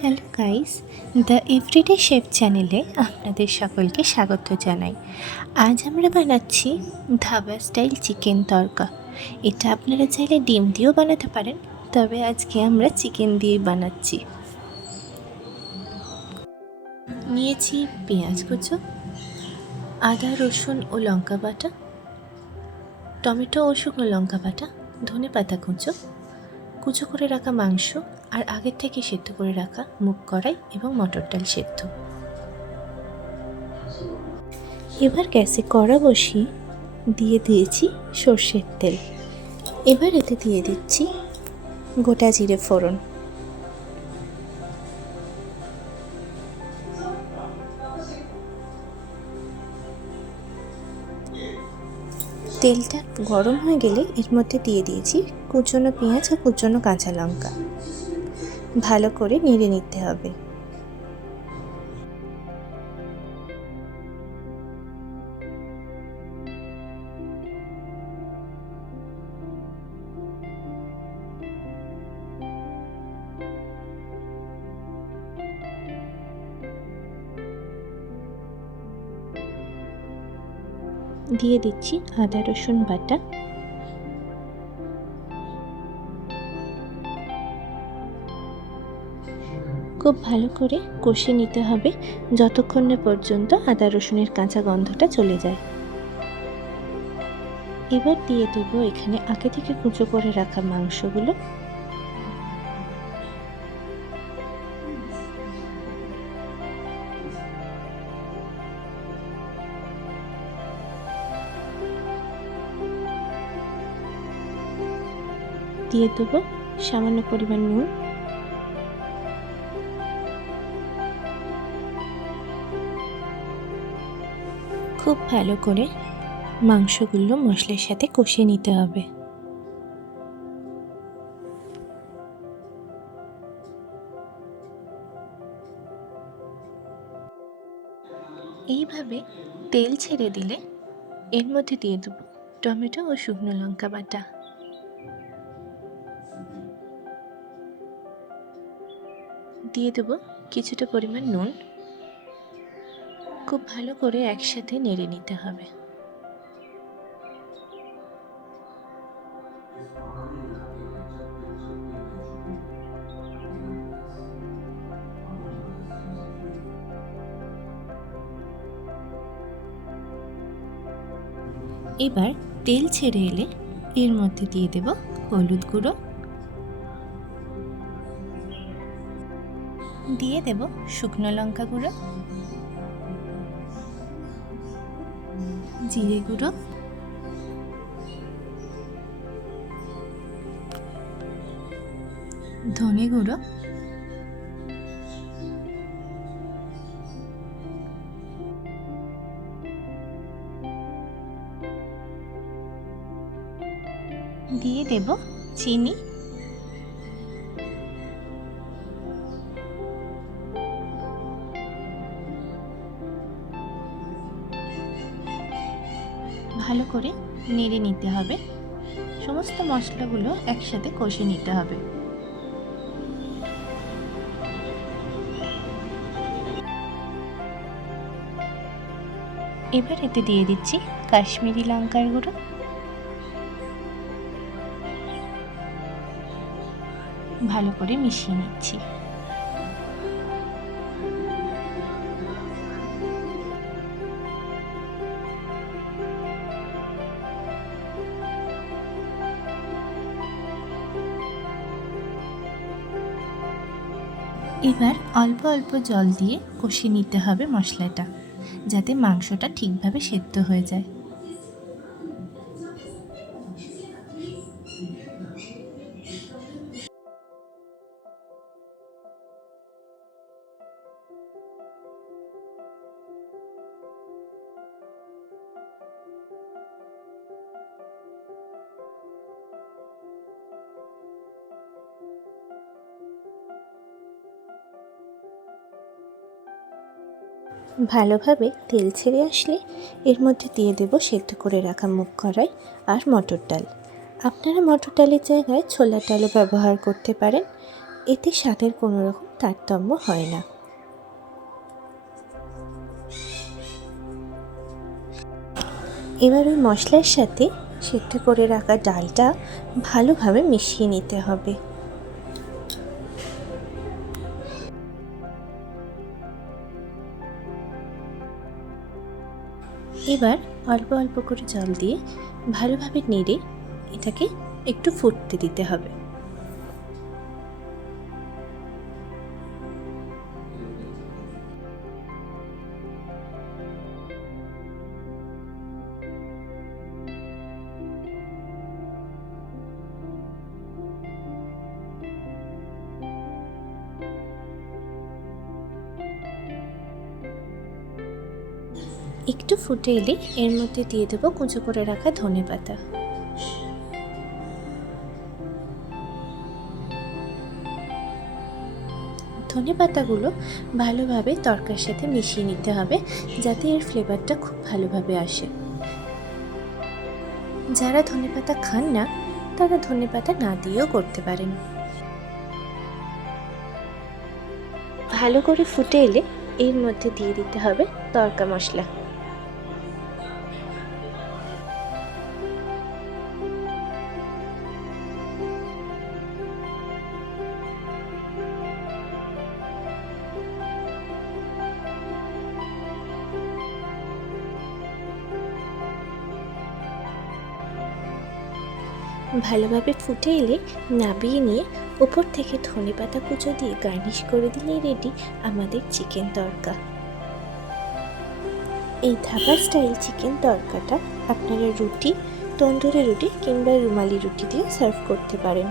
Hello guys, the everyday chef চ্যানেলে আপনাদের সকলকে স্বাগত জানাই। আজ আমরা বানাচ্ছি ধাবা স্টাইল চিকেন তড়কা। এটা আপনারা চাইলে ডিম দিয়েও বানাতে পারেন, তবে আজকে আমরা চিকেন দিয়েই বানাচ্ছি। নিয়েছি পেঁয়াজ কুচো, আদা রসুন ও লঙ্কা বাটা, টমেটো ও শুকনো লঙ্কা বাটা, ধনেপাতা কুচো, কুচো করে রাখা মাংস আর আগের থেকে সেদ্ধ করে রাখা মুগ কড়াই এবং মটর ডাল সেদ্ধ। এবার গ্যাসে কড়া বসিয়ে দিয়ে দিয়েছি সর্ষের তেল। এবার এতে দিয়ে দিচ্ছি গোটা জিরে ফোড়ন। তেলটা গরম হয়ে গেলে এর মধ্যে দিয়ে দিয়েছি কুচনো পেঁয়াজ আর কুচনো কাঁচা লঙ্কা। ভালো করে নেড়ে নিতে হবে। দিয়ে দিচ্ছি আদা রসুন বাটা, খুব ভালো করে কষে নিতে হবে যতক্ষণ না পর্যন্ত আদা রসুনের কাঁচা গন্ধটা চলে যায়। এবার দিয়ে দেবো এখানে আগে থেকে কুচো করে রাখা মাংসগুলো। দিয়ে দেবো সামান্য পরিমাণ নুন, খুব ভালো করে মাংসগুলো মশলার সাথে কষিয়ে নিতে হবে। এইভাবে তেল ছেড়ে দিলে এর মধ্যে দিয়ে দেবো টমেটো ও শুকনো লঙ্কা বাটা। দিয়ে দেবো কিছুটা পরিমাণ নুন। খুব ভালো করে একসাথে নেড়ে নিতে হবে। এবার তেল ছেড়ে এলে এর মধ্যে দিয়ে দেব হলুদ গুঁড়ো, দিয়ে দেব শুকনো লঙ্কা গুঁড়ো, জিরে গুঁড়ো, ধনে গুঁড়ো, দিয়ে দেব চিনি, ভালো করে নেড়ে নিতে হবে। সমস্ত মশলাগুলো একসাথে কষে নিতে হবে। এবার এতে দিয়ে দিচ্ছি কাশ্মীরি লঙ্কার গুঁড়ো, ভালো করে মিশিয়ে নিচ্ছি। এবার অল্প অল্প জল দিয়ে কষিয়ে নিতে হবে মশলাটা, যাতে মাংসটা ঠিকভাবে সেদ্ধ হয়ে যায়। ভালোভাবে তেল ছেড়ে আসলে এর মধ্যে দিয়ে দেব সেদ্ধ করে রাখা মুগ কড়াই আর মটর ডাল। আপনারা মটর ডালের জায়গায় ছোলার ডালও ব্যবহার করতে পারেন। এতে স্বাদের কোনো রকম তারতম্য হয় না। এবার ওই মশলার সাথে সেদ্ধ করে রাখা ডালটা ভালোভাবে মিশিয়ে নিতে হবে। এবার অল্প অল্প করে জল দিয়ে ভালোভাবে নেড়ে এটাকে একটু ফুটতে দিতে হবে। একটু ফুটে এলে এর মধ্যে দিয়ে দেবো কুচো করে রাখা ধনেপাতা। ধনেপাতাগুলো ভালোভাবে তরকারির সাথে মিশিয়ে নিতে হবে, যাতে এর ফ্লেভারটা খুব ভালোভাবে আসে। যারা ধনেপাতা খান না তারা ধনেপাতা না দিয়েও করতে পারেন। ভালো করে ফুটে এলে এর মধ্যে দিয়ে দিতে হবে তড়কা মশলা। ভালোভাবে ফুটে এলে নাবিয়ে নিয়ে উপর থেকে ধনেপাতা কুচো দিয়ে গার্নিশ করে দিলেই রেডি আমাদের চিকেন তড়কা। এই ধাবা স্টাইল চিকেন তড়কাটা আপনারা রুটি, তন্দুরি রুটি কিংবা রুমালি রুটি দিয়ে সার্ভ করতে পারেন।